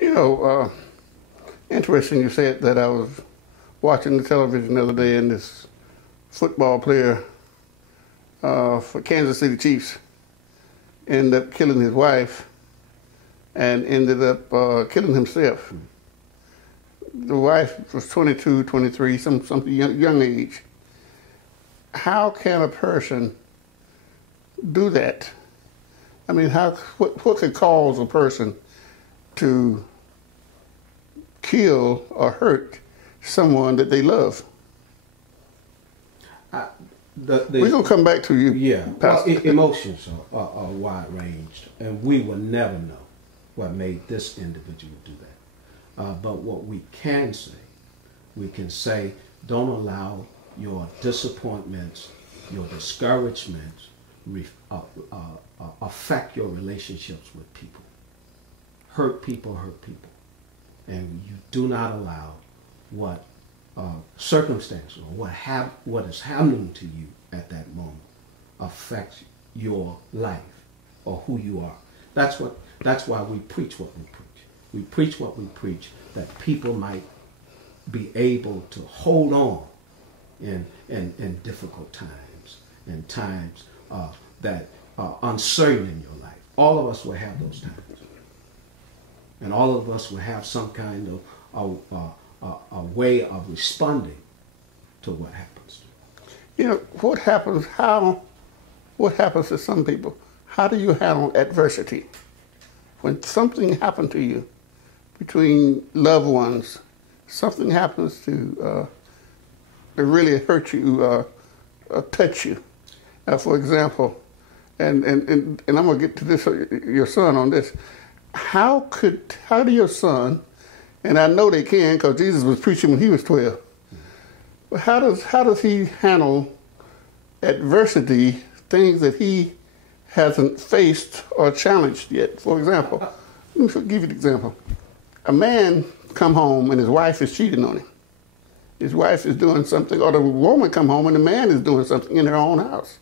You know, interesting you said that. I was watching the television the other day, and this football player for Kansas City Chiefs ended up killing his wife and ended up killing himself. The wife was 22, 23, some young age. How can a person do that? I mean, what could cause a person to kill or hurt someone that they love? We're going to come back to you. Yeah, well, emotions are wide-ranged, and we will never know what made this individual do that. But what we can say, don't allow your disappointments, your discouragements affect your relationships with people. Hurt people. And you do not allow what circumstances or what is happening to you at that moment affect your life or who you are. That's why we preach what we preach. We preach what we preach, that people might be able to hold on in difficult times, and times that are uncertain in your life. All of us will have those times. And all of us will have some kind of a way of responding to what happens. You know, what happens to some people? How do you handle adversity? When something happened to you between loved ones, something happens to really hurt you, touch you. For example, and I'm going to get to this, your son on this. How do your son, and I know they can because Jesus was preaching when he was 12, but how does he handle adversity, things that he hasn't faced or challenged yet? For example, let me give you an example. A man come home and his wife is cheating on him. His wife is doing something, or the woman come home and the man is doing something in her own house.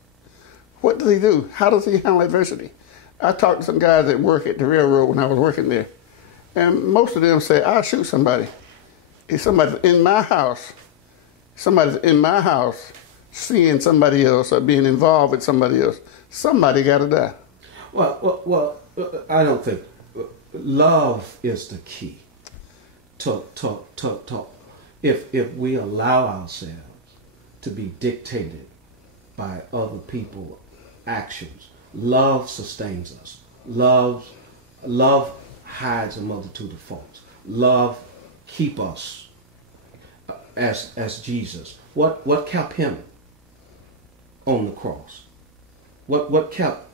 What does he do? How does he handle adversity? I talked to some guys that work at the railroad when I was working there, and most of them say, I'll shoot somebody. If somebody's in my house seeing somebody else or being involved with somebody else, somebody got to die. Well, I don't think love is the key. Talk. If we allow ourselves to be dictated by other people's actions, love sustains us. Love hides a multitude of faults. Love keep us as Jesus. What kept him on the cross? What kept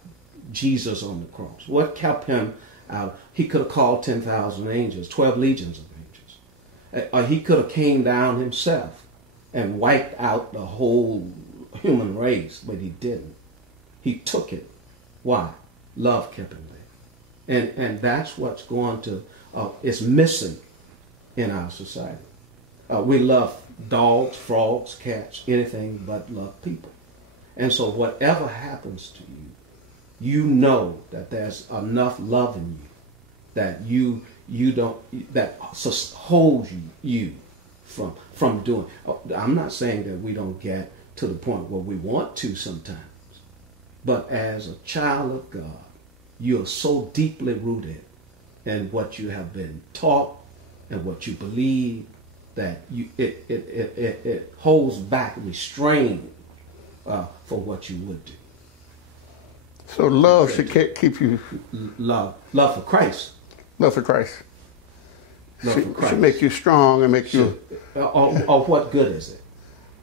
Jesus on the cross? What kept him out? He could have called 10,000 angels, 12 legions of angels. He could have came down himself and wiped out the whole human race, but he didn't. He took it. Why? Love kept him there. And that's what's going to, it's missing in our society. We love dogs, frogs, cats, anything but love people. And so whatever happens to you, you know that there's enough love in you that you don't, that holds you from doing. I'm not saying that we don't get to the point where we want to sometimes. But as a child of God, you are so deeply rooted in what you have been taught and what you believe that it holds back, restraint for what you would do. So love should keep you... Love for Christ. Love for Christ. Love for Christ. Should make you strong and make you... Or what good is it?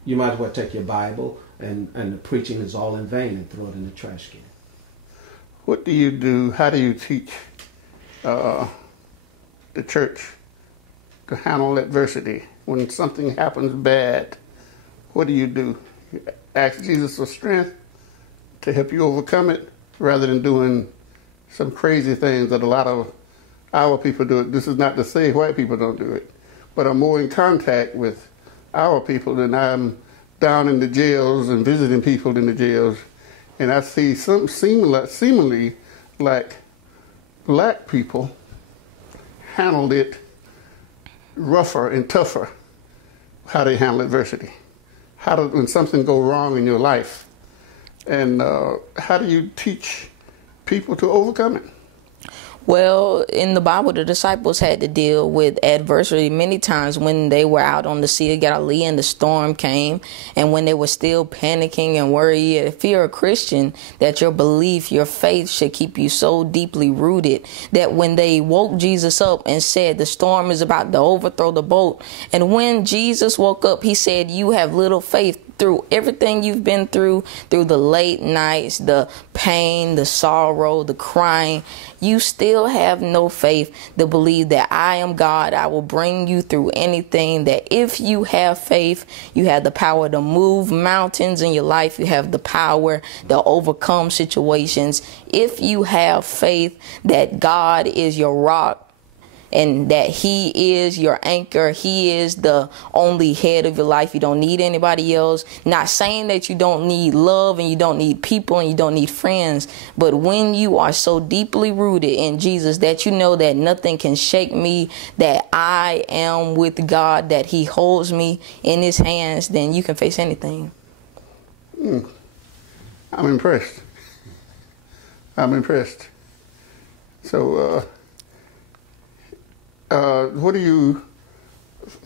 You might as well take your Bible and the preaching is all in vain and throw it in the trash can. What do you do? How do you teach the church to handle adversity? When something happens bad, what do? You ask Jesus for strength to help you overcome it rather than doing some crazy things that a lot of our people do. This is not to say white people don't do it, but I'm more in contact with our people than I'm down in the jails and visiting people in the jails, and I see some seemingly like black people handled it rougher and tougher, how they handle adversity. When something go wrong in your life, and how do you teach people to overcome it? Well, in the Bible, the disciples had to deal with adversity many times when they were out on the Sea of Galilee and the storm came, and when they were still panicking and worried. If you're a Christian, that your belief, your faith should keep you so deeply rooted that when they woke Jesus up and said the storm is about to overthrow the boat, and when Jesus woke up, he said, you have little faith. Through everything you've been through the late nights, the pain, the sorrow, the crying, you still have no faith to believe that I am God. I will bring you through anything. That if you have faith, you have the power to move mountains in your life. You have the power to overcome situations. If you have faith that God is your rock, and that he is your anchor. He is the only head of your life. You don't need anybody else. Not saying that you don't need love and you don't need people and you don't need friends. But when you are so deeply rooted in Jesus that you know that nothing can shake me, that I am with God, that he holds me in his hands, then you can face anything. I'm impressed. So, what do you,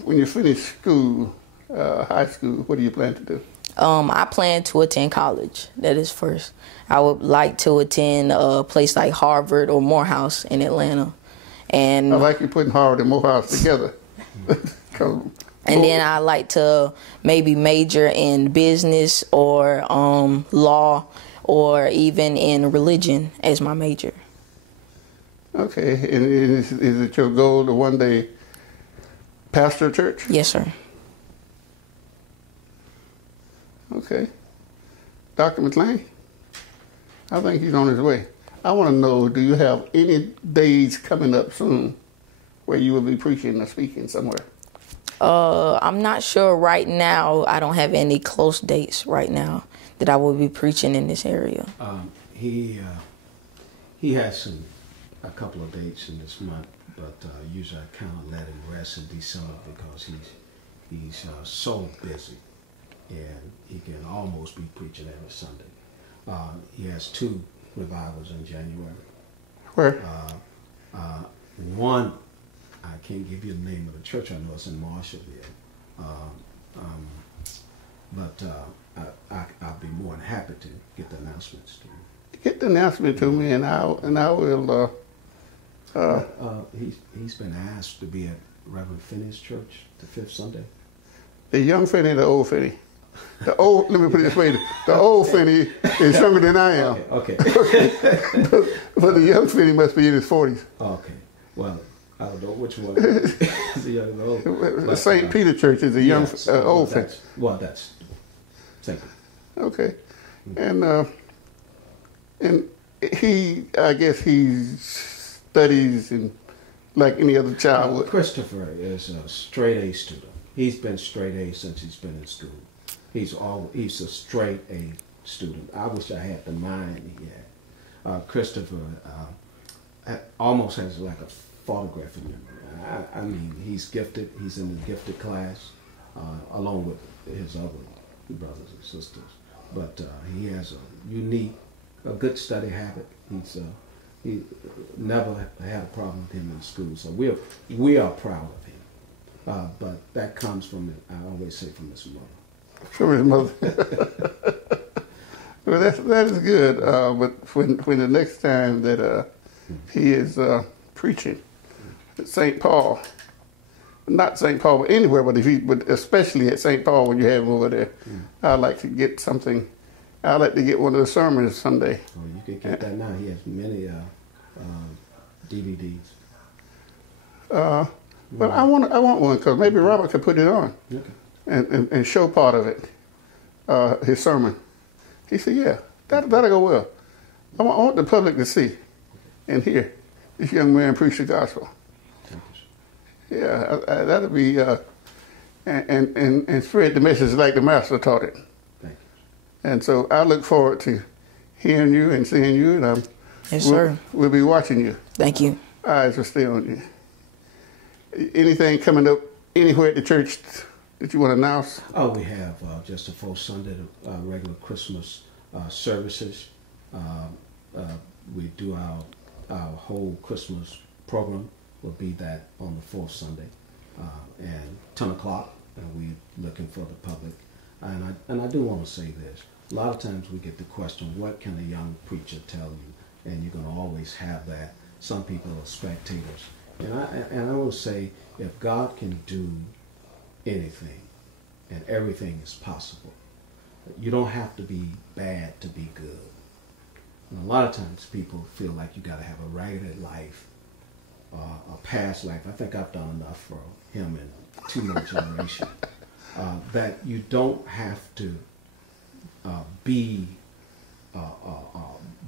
when you finish school, high school, what do you plan to do? I plan to attend college. That is first. I would like to attend a place like Harvard or Morehouse in Atlanta. And I like you putting Harvard and Morehouse together. And then I like to maybe major in business or law or even in religion as my major. Okay, and is it your goal to one day pastor a church? Yes, sir. Okay. Dr. McClain, I think he's on his way. I want to know, do you have any days coming up soon where you will be preaching or speaking somewhere? I'm not sure right now. I don't have any close dates right now that I will be preaching in this area. He has a couple of dates in this month, but usually I kind of let him rest in December because he's so busy, and he can almost be preaching every Sunday. He has 2 revivals in January. Where? One, I can't give you the name of the church. I know it's in Marshallville, but I'll be more than happy to get the announcements to you. Get the announcement to me, and I will. He's been asked to be at Reverend Finney's church, the 5th Sunday. The young Finney or the old Finney? The old, let me put it this way, the old Finney is younger than I am. Okay. But the young Finney must be in his 40s. Okay. Well, I don't know which one is the young or old. The St. Peter Church is a young, old Finney. That's thank you. Okay. And he, I guess he studies and like any other child would. Christopher is a straight A student. He's been straight A since he's been in school. He's a straight A student. I wish I had the mind he had. Christopher almost has like a photographic memory. I mean, he's gifted. He's in the gifted class along with his other brothers and sisters. But he has a good study habit. He never had a problem with him in school. So we are proud of him. But that comes from, I always say, from his mother. From his mother. Well, that is good. But when the next time that he is preaching at St. Paul, not St. Paul, but anywhere, but especially at St. Paul when you have him over there, I'd like to get something. I'd like to get one of the sermons someday. Oh, you can get that now. He has many DVDs. But I want one because maybe Robert could put it on and show part of it, his sermon. He said, "Yeah, that'll go well. I want the public to see and hear this young man preach the gospel." Yeah, that'll be and spread the message like the master taught it. And so I look forward to hearing you and seeing you, and yes, sir. We'll be watching you. Thank you. Eyes will stay on you. Anything coming up anywhere at the church that you want to announce? Oh, we have just the first Sunday, regular Christmas services. We do our whole Christmas program will be that on the fourth Sunday, and 10 o'clock, and we're looking for the public. And I do want to say this. A lot of times we get the question, what can a young preacher tell you? And you're going to always have that. Some people are spectators. And I will say, if God can do anything, and everything is possible, you don't have to be bad to be good. And a lot of times people feel like you got to have a ragged life, a past life. I think I've done enough for him and 2 more generations. That you don't have to be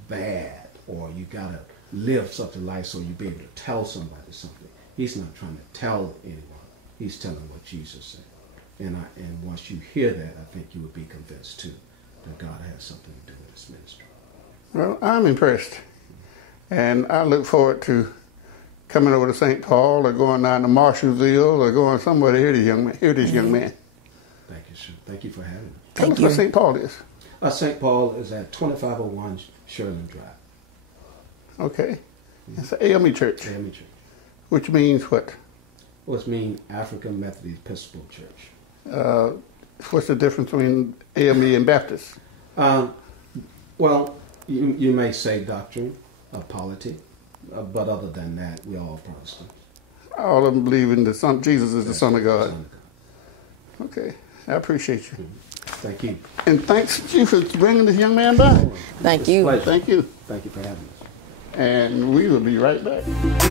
bad, or you got to live such a life so you'll be able to tell somebody something. He's not trying to tell anyone. He's telling what Jesus said. And once you hear that, I think you would be convinced too that God has something to do with his ministry. Well, I'm impressed. And I look forward to coming over to St. Paul or going down to Marshallville or going somewhere to hear this young man. Thank you, sir. Thank you for having me. Tell us where St. Paul is. St. Paul is at 2501 Sherland Drive. Okay. It's an A.M.E. church. A.M.E. church. Which means what? Well, it means African Methodist Episcopal Church. What's the difference between A.M.E. and Baptist? Well, you may say doctrine, polity, but other than that, we're all Protestants. All of them believe in the Son. Jesus is the Son of God. Son of God. Okay. I appreciate you. Thank you. And thanks you for bringing this young man by. Thank you. Thank you. Thank you for having us. And we will be right back.